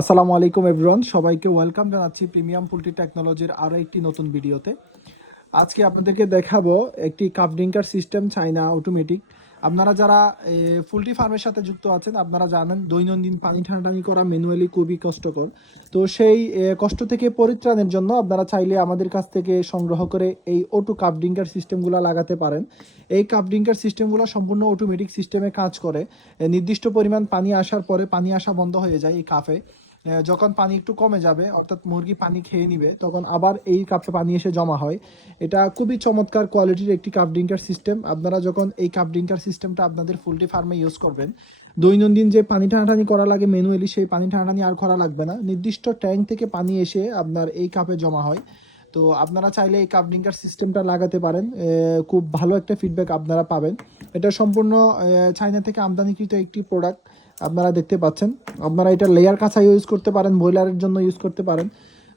আসসালামু আলাইকুম এভরিওয়ান, সবাইকে ওয়েলকাম জানাচ্ছি প্রিমিয়াম পোল্ট্রি টেকনোলজির আরও একটি নতুন ভিডিওতে। আজকে আপনাদেরকে দেখাবো একটি কাপ ড্রিঙ্কার সিস্টেম, চাইনা অটোমেটিক। আপনারা যারা পোল্ট্রি ফার্মের সাথে যুক্ত আছেন, আপনারা জানেন দৈনন্দিন পানি টানাটানি করা ম্যানুয়ালি খুবই কষ্টকর। তো সেই কষ্ট থেকে পরিত্রাণের জন্য আপনারা চাইলে আমাদের কাছ থেকে সংগ্রহ করে এই অটো কাপ ড্রিঙ্কার সিস্টেমগুলো লাগাতে পারেন। এই কাপ ড্রিঙ্কার সিস্টেমগুলো সম্পূর্ণ অটোমেটিক সিস্টেমে কাজ করে। নির্দিষ্ট পরিমাণ পানি আসার পরে পানি আসা বন্ধ হয়ে যায় এই কাপে। যখন পানি একটু কমে যাবে, অর্থাৎ মুরগি পানি খেয়ে নিবে, তখন আবার এই কাপে পানি এসে জমা হয়। এটা খুবই চমৎকার কোয়ালিটির একটি কাপ ড্রিঙ্কার সিস্টেম। আপনারা যখন এই কাপ ড্রিঙ্কার সিস্টেমটা আপনাদের পোল্ট্রি ফার্মে ইউজ করবেন, দৈনন্দিন যে পানি টানাটানি করা লাগে ম্যানুয়ালি, সেই পানি টানাটানি আর করা লাগবে না। নির্দিষ্ট ট্যাঙ্ক থেকে পানি এসে আপনার এই কাপে জমা হয়। তো আপনারা চাইলে এই কাপ ড্রিঙ্কার সিস্টেমটা লাগাতে পারেন। খুব ভালো একটা ফিডব্যাক আপনারা পাবেন। এটা সম্পূর্ণ চায়না থেকে আমদানিকৃত একটি প্রোডাক্ট আপনারা দেখতে পাচ্ছেন। আপনারা এটা লেয়ার কাঁচা ইউজ করতে পারেন, ব্রয়লারের জন্য ইউজ করতে পারেন।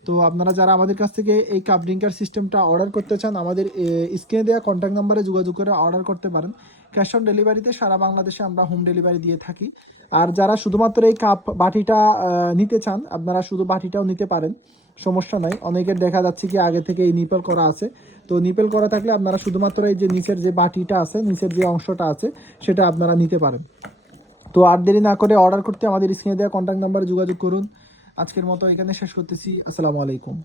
তো আপনারা যারা আমাদের কাছ থেকে এই কাপ ড্রিঙ্কার সিস্টেমটা অর্ডার করতে চান, আমাদের স্ক্রিনে দেওয়া কন্ট্যাক্ট নাম্বারে যোগাযোগ করে অর্ডার করতে পারেন। ক্যাশ অন ডেলিভারিতে সারা বাংলাদেশে আমরা হোম ডেলিভারি দিয়ে থাকি। আর যারা শুধুমাত্র এই কাপ বাটিটা নিতে চান, আপনারা শুধু বাটিটাও নিতে পারেন, সমস্যা নাই। অনেকের দেখা যাচ্ছে কি আগে থেকে এই নিপেল করা আছে। তো নিপেল করা থাকলে আপনারা শুধুমাত্র এই যে নিচের যে বাটিটা আছে, নিচের যে অংশটা আছে, সেটা আপনারা নিতে পারেন। তো আর দেরি না করে অর্ডার করতে আমাদের স্ক্রিনে দেওয়া কন্ট্যাক্ট নাম্বারে যোগাযোগ করুন। আজকের মতো এখানে শেষ করতেছি। আসসালামু আলাইকুম।